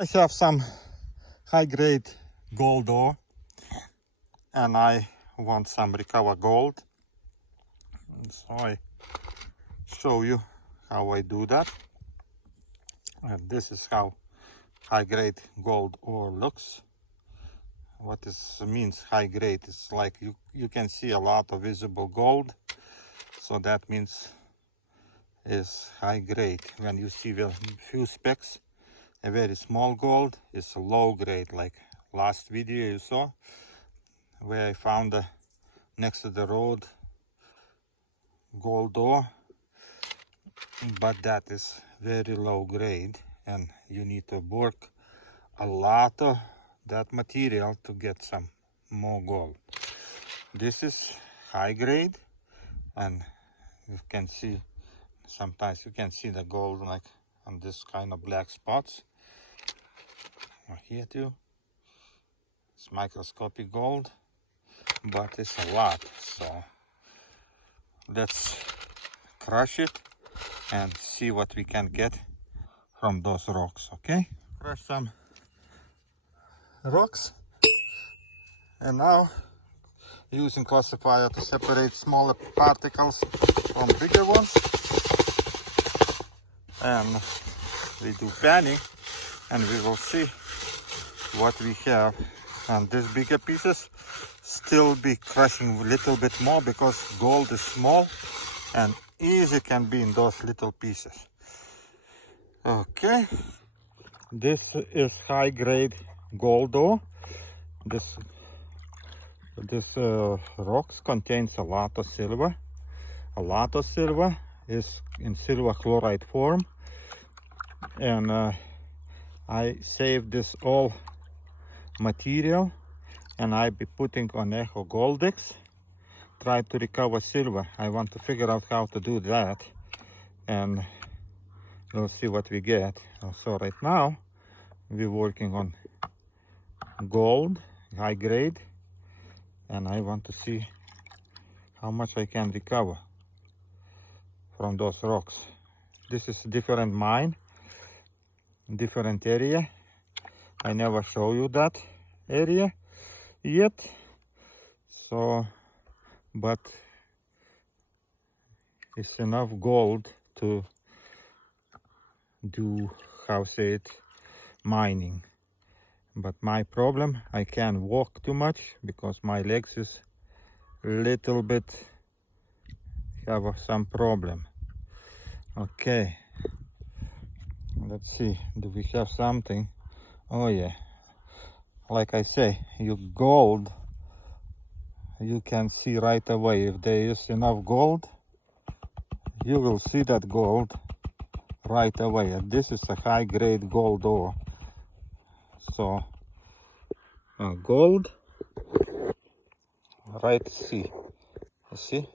I have some high-grade gold ore and I want some recover gold. So I show you how I do that. And this is how high-grade gold ore looks. What this means high grade is like you can see a lot of visible gold, so that means is high grade. When you see a few specks, a very small gold, is low grade, like last video you saw where I found next to the road gold ore, but that is very low grade and you need to work a lot of that material to get some more gold. This is high grade, and you can see sometimes you can see the gold like on this kind of black spots. Here too, it's microscopic gold, but it's a lot. So let's crush it and see what we can get from those rocks. Okay, crush some rocks, and now using classifier to separate smaller particles from bigger ones, and we do panning and we will see what we have. And these bigger pieces still be crushing a little bit more because gold is small and easy can be in those little pieces. Okay, this is high grade gold ore. This rocks contains a lot of silver. A lot of silver is in silver chloride form, and I saved this all material and I be putting on Echo Goldex, try to recover silver. I want to figure out how to do that, and we'll see what we get. So right now we're working on gold, high grade, and I want to see how much I can recover from those rocks. This is a different mine, different area. I never show you that area yet, so but it's enough gold to do, how say it, mining. But my problem, I can't walk too much because my legs is little bit have some problem. Okay, let's see, do we have something? Oh yeah, like I say, you gold, you can see right away. If there is enough gold, you will see that gold right away. And this is a high grade gold ore. So gold, right, see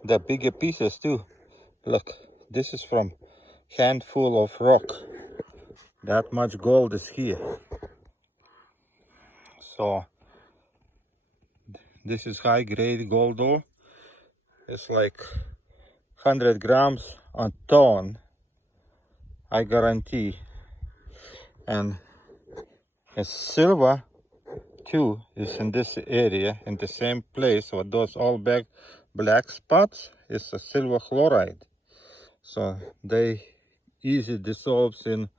the bigger pieces too. Look, this is from handful of rock. That much gold is here. So this is high grade gold ore. It's like 100 grams a ton, I guarantee. And silver too is in this area, in the same place with those all black spots. Is a silver chloride, so they easy dissolves in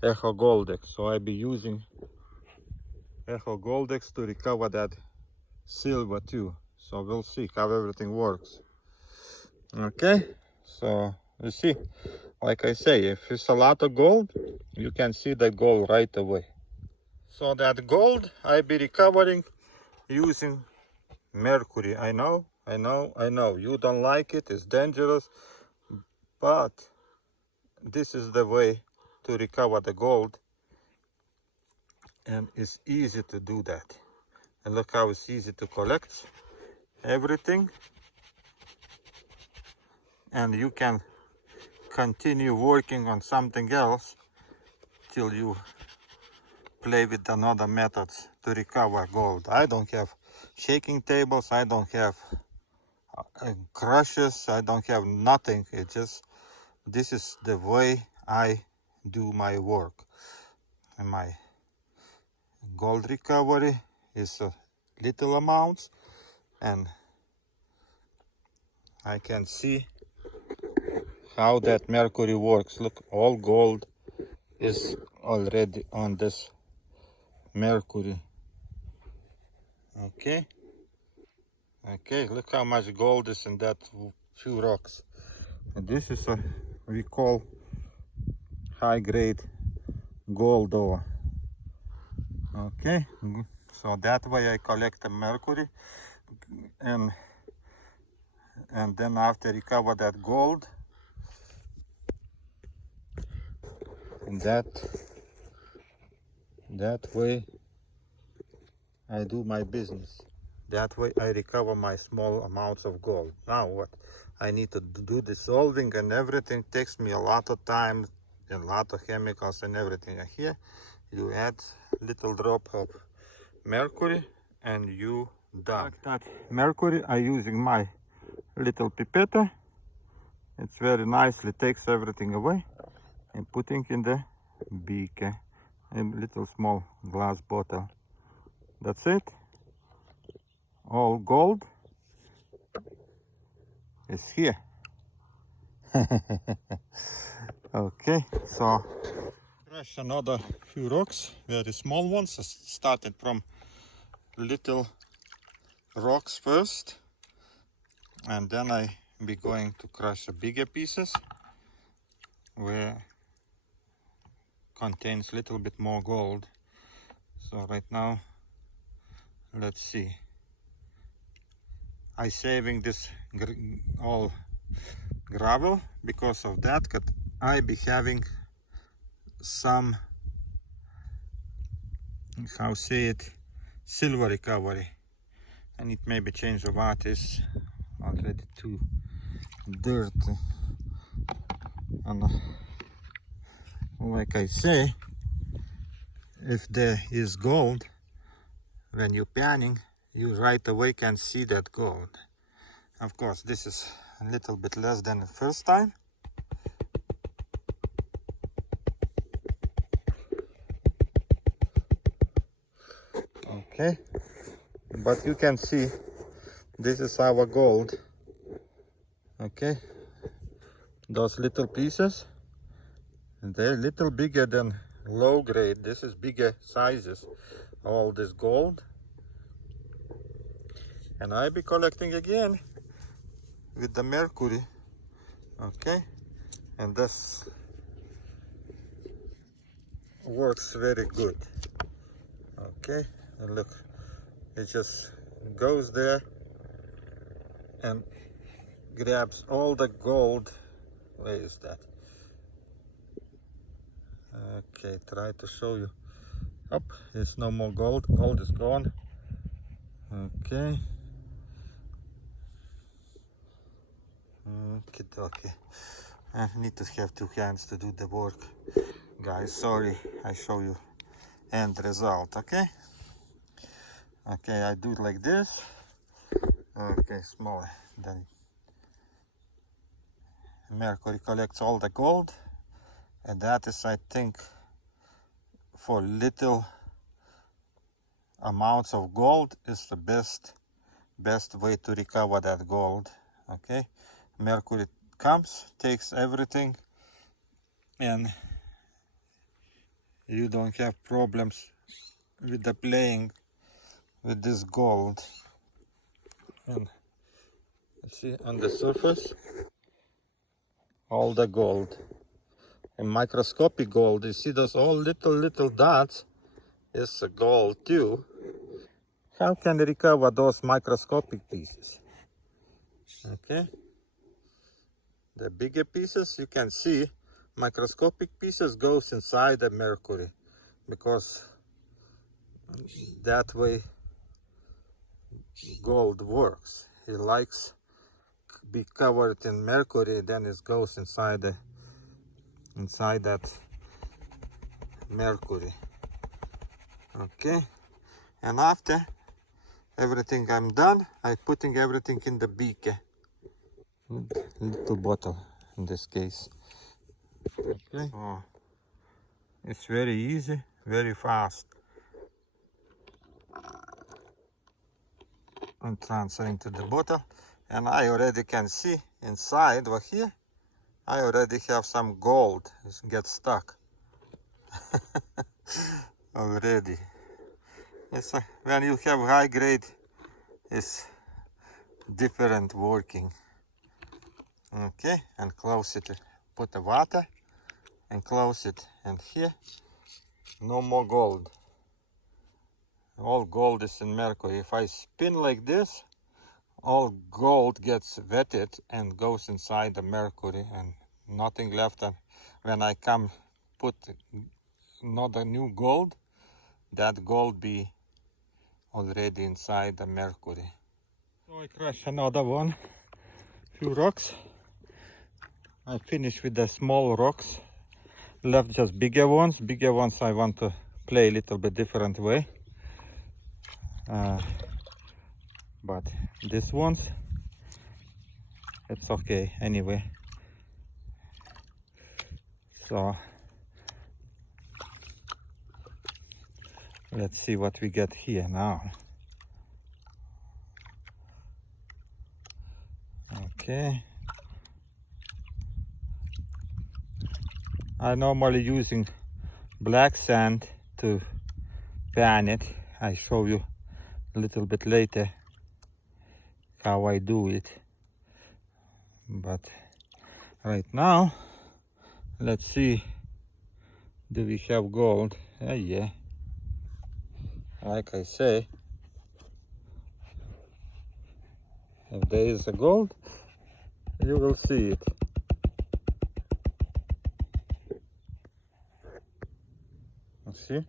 Echo Goldex. So I be using Echo Goldex to recover that silver too. So we'll see how everything works. Okay, so you see, like I say, if it's a lot of gold, you can see the gold right away. So that gold I be recovering using Mercury. I know you don't like it, it's dangerous, but this is the way to recover the gold, and it's easy to do that. And look how it's easy to collect everything, and you can continue working on something else till you play with another methods to recover gold. I don't have shaking tables, I don't have crushes, I don't have nothing. It just, this is the way I do my work. And my gold recovery is little amounts, and I can see how that mercury works. Look, all gold is already on this mercury. Okay, look how much gold is in that few rocks. And this is a, we call high grade gold ore. Okay, so that way I collect the mercury, and then after recover that gold, and that way I do my business. That way I recover my small amounts of gold. Now what? I need to do the solving, and everything takes me a lot of time and a lot of chemicals and everything. And here you add little drop of mercury and you done. That mercury I using my little pipette. It's very nicely takes everything away and putting in the beaker, a little small glass bottle. That's it. All gold is here. Okay, so crush another few rocks, very small ones. I started from little rocks first, and then I be going to crush the bigger pieces where contains little bit more gold. So right now, let's see. I saving this all gravel because of that, that I be having some, how say it, silver recovery. I need maybe change the water, is already too dirty. And like I say, if there is gold, when you're panning, you right away can see that gold. Of course, this is a little bit less than the first time. Okay, but you can see this is our gold. Okay, those little pieces, they're a little bigger than low grade. This is bigger sizes, all this gold. And I be collecting again with the mercury. Okay, and this works very good. Okay, and look, it just goes there and grabs all the gold. Where is that? Okay, try to show you. Up, there's no more gold. Gold is gone. Okay. Okay. I need to have two hands to do the work. Guys, sorry, I show you end result, okay? Okay, I do it like this. Okay, smaller. Then mercury collects all the gold, and that is, I think, for little amounts of gold is the best way to recover that gold. Okay, mercury comes, takes everything, and you don't have problems with the playing with this gold. And see on the surface all the gold, and microscopic gold. You see those all little dots is gold too. How can you recover those microscopic pieces? Okay, the bigger pieces you can see, microscopic pieces goes inside the mercury, because that way gold works. It likes be covered in mercury, then it goes inside that mercury. Okay, and after everything I'm done, I putting everything in the beaker, little bottle in this case. Okay, It's very easy, very fast. I'm transferring to the bottle, and I already can see inside over here, I already have some gold. It gets stuck already. When you have high grade, it's different working. Okay, and close it, put the water and close it, and here no more gold. All gold is in mercury. If I spin like this, all gold gets wetted and goes inside the mercury, and nothing left. And when I come put another new gold, that gold be already inside the mercury. So I crush another one, few rocks. I finished with the small rocks, left just bigger ones. Bigger ones I want to play a little bit different way. But these ones, it's okay anyway. So let's see what we get here now. Okay. I normally using black sand to pan it. I show you a little bit later how I do it. But right now, let's see, do we have gold? Yeah. Like I say, if there is a gold, you will see it. See?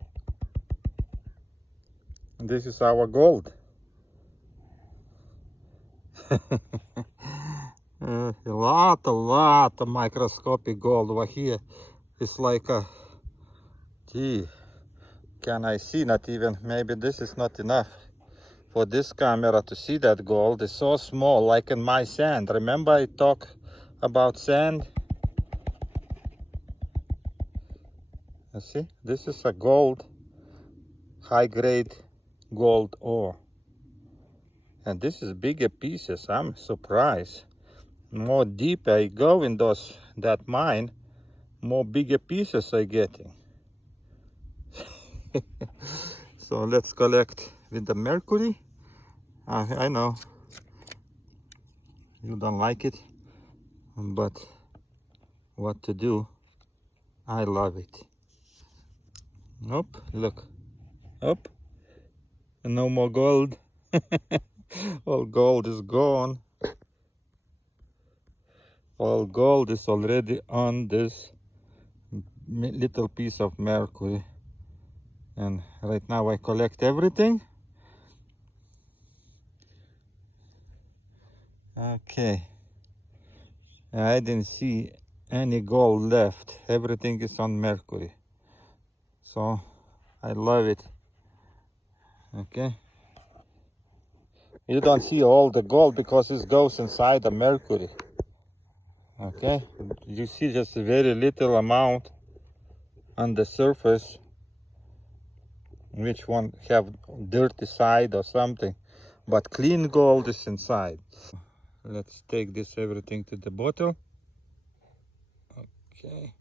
This is our gold. A lot of microscopic gold over here. It's like a, gee, can I see? Not even, maybe this is not enough for this camera to see that gold. It's so small, like in my sand. Remember I talked about sand? You see, this is a gold, high grade gold ore. And this is bigger pieces. I'm surprised. More deep I go in that mine, more bigger pieces I getting. So let's collect with the mercury. I know you don't like it, but what to do? I love it. Nope, look. Up. No more gold. All gold is gone. All gold is already on this little piece of mercury. And right now I collect everything. Okay. I didn't see any gold left. Everything is on mercury. So I love it. Okay. You don't see all the gold because it goes inside the mercury. Okay. You see just a very little amount on the surface. Which one have dirty side or something, but clean gold is inside. Let's take this everything to the bottle. Okay,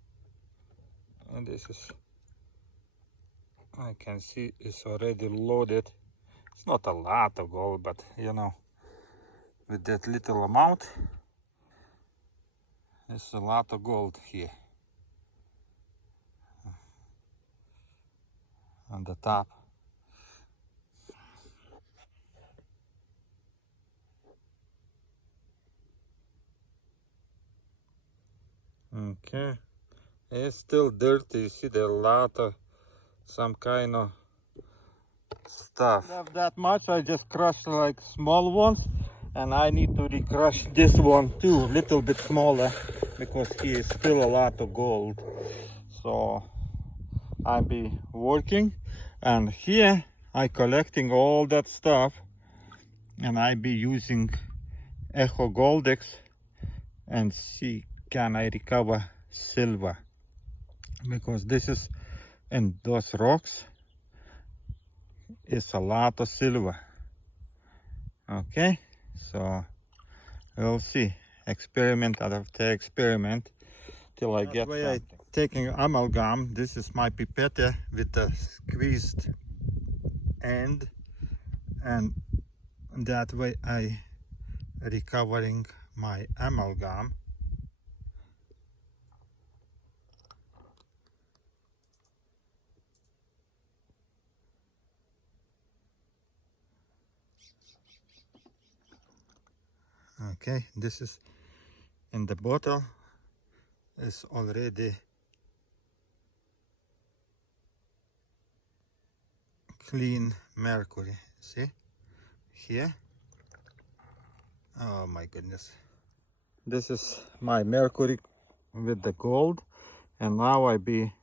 and this is, I can see it's already loaded. It's not a lot of gold, but you know, with that little amount, it's a lot of gold here on the top. Okay, it's still dirty. You see there are a lot of some kind of stuff. Not that much. I just crushed like small ones, and I need to recrush this one too, a little bit smaller, because here is still a lot of gold. So I'll be working, and here I collecting all that stuff, and I be using Echo Goldex and see can I recover silver, because this is in those rocks is a lot of silver. Okay, so we'll see, experiment after experiment, till I get something. I taking amalgam. This is my pipette with a squeezed end, and that way I recovering my amalgam. Okay, this is in the bottle, is already clean mercury. See here? Oh my goodness. This is my mercury with the gold, and now I be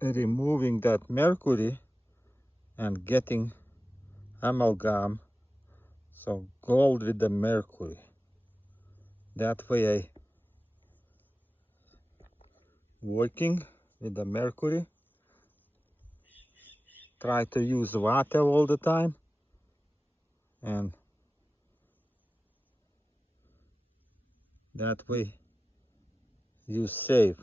removing that mercury and getting amalgam, so gold with the mercury. That way I working with the mercury, try to use water all the time, and that way you save.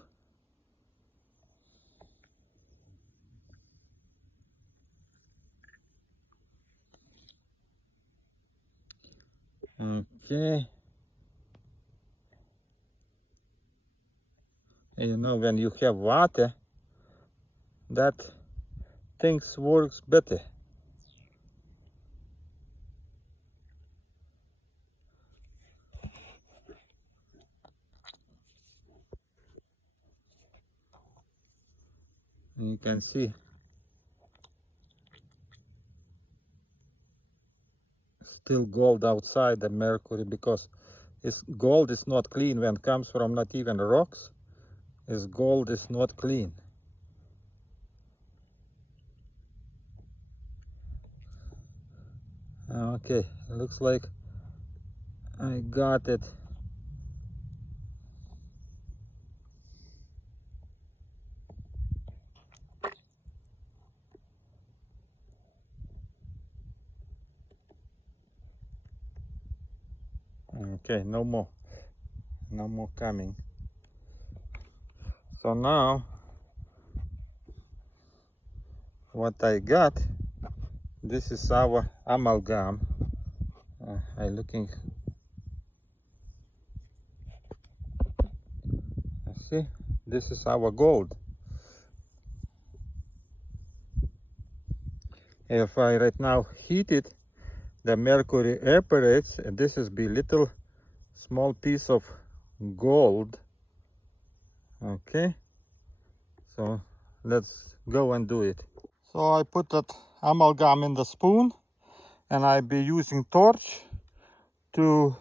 Okay, you know, when you have water, that things works better. You can see still gold outside the mercury, because gold is not clean when it comes from not even rocks. Gold is not clean. Okay, looks like I got it. Okay, no more coming. So now what I got, this is our amalgam. I looking, see, this is our gold. If I right now heat it, the mercury evaporates, and this is be little small piece of gold. Okay, so let's go and do it. So I put that amalgam in the spoon, and I be using torch to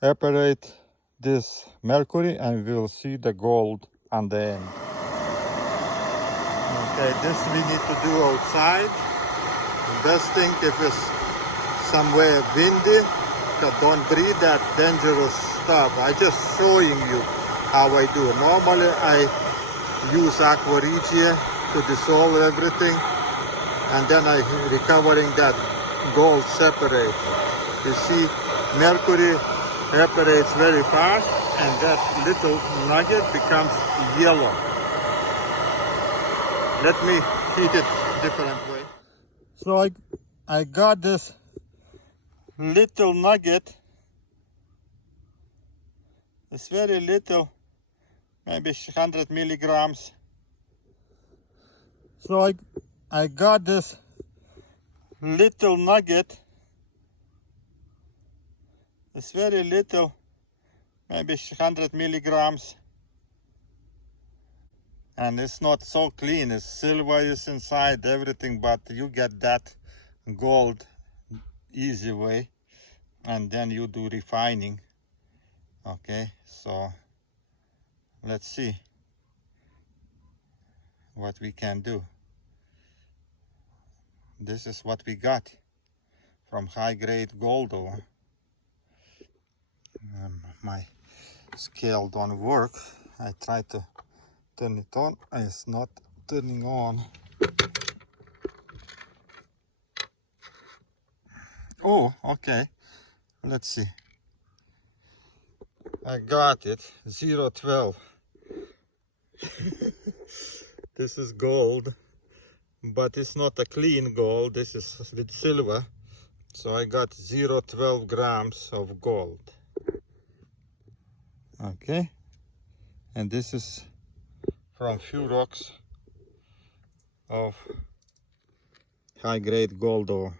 evaporate this mercury, and we'll see the gold on the end. Okay, this we need to do outside. The best thing if it's somewhere windy, don't breathe that dangerous stuff. I just showing you how I do. Normally I use aqua regia to dissolve everything, and then I recovering that gold separate. You see, mercury evaporates very fast, and that little nugget becomes yellow. Let me heat it different way. So I got this little nugget. It's very little, maybe 100 milligrams. So I got this little nugget. It's very little, maybe 100 milligrams. And it's not so clean. It's silver is inside, everything, but you get that gold easy way, and then you do refining. Okay, so let's see what we can do. This is what we got from high-grade gold ore. My scale don't work. I try to turn it on. It's not turning on. Oh, okay. Let's see. I got it. 012. This is gold, but it's not a clean gold. This is with silver. So I got 012 grams of gold. Okay. And this is from few rocks of high grade gold ore.